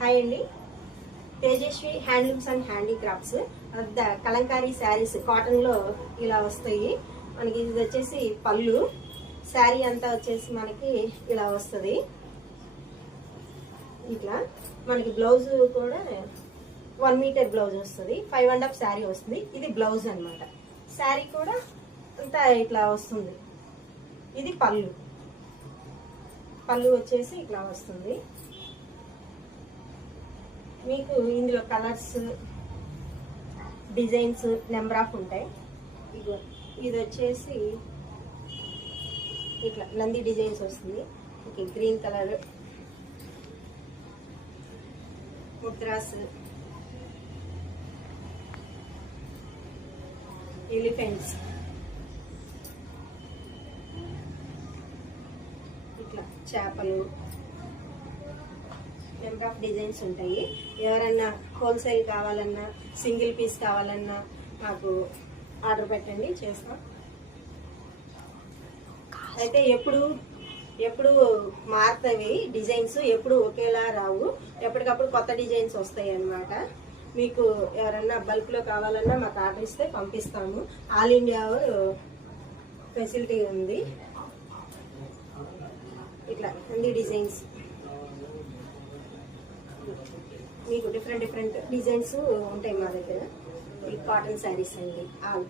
Hi అండి, Tejaswi handlooms and handicrafts. Kalamkari saris కాటన్లో ఇలా వస్తాయి మనకి. ఇది వచ్చేసి పళ్ళు, శారీ అంతా వచ్చేసి మనకి ఇలా వస్తుంది. ఇట్లా మనకి బ్లౌజ్ కూడా 1 మీటర్ బ్లౌజ్ వస్తుంది, 5.5 శారీ వస్తుంది. ఇది బ్లౌజ్ అన్నమాట. శారీ కూడా అంతా ఇట్లా వస్తుంది. ఇది పళ్ళు, పళ్ళు వచ్చేసి ఇట్లా వస్తుంది. మీకు ఇందులో కలర్స్, డిజైన్స్ నెంబర్ ఆఫ్ ఉంటాయి. ఇగో ఇది వచ్చేసి ఇట్లా నంది డిజైన్స్ వస్తుంది. Okay, green colour, mudras, elephants, ఇట్లా చేపలు, నెంబర్ ఆఫ్ డిజైన్స్ ఉంటాయి. ఎవరన్నా హోల్సేల్ కావాలన్నా, సింగిల్ పీస్ కావాలన్నా నాకు ఆర్డర్ పెట్టండి, చేస్తాం. అయితే ఎప్పుడు మారుతాయి డిజైన్స్, ఎప్పుడు ఒకేలా రావు. ఎప్పటికప్పుడు కొత్త డిజైన్స్ వస్తాయి అన్నమాట. మీకు ఎవరన్నా బల్క్లో కావాలన్నా మాకు ఆర్డర్ ఇస్తే పంపిస్తాము. ఆల్ ఇండియా ఫెసిలిటీ ఉంది. ఇట్లా అన్ని డిజైన్స్ మీకు డిఫరెంట్ డిజైన్స్ ఉంటాయి మా దగ్గర. ఈ కాటన్ శారీస్ అండి ఆల్.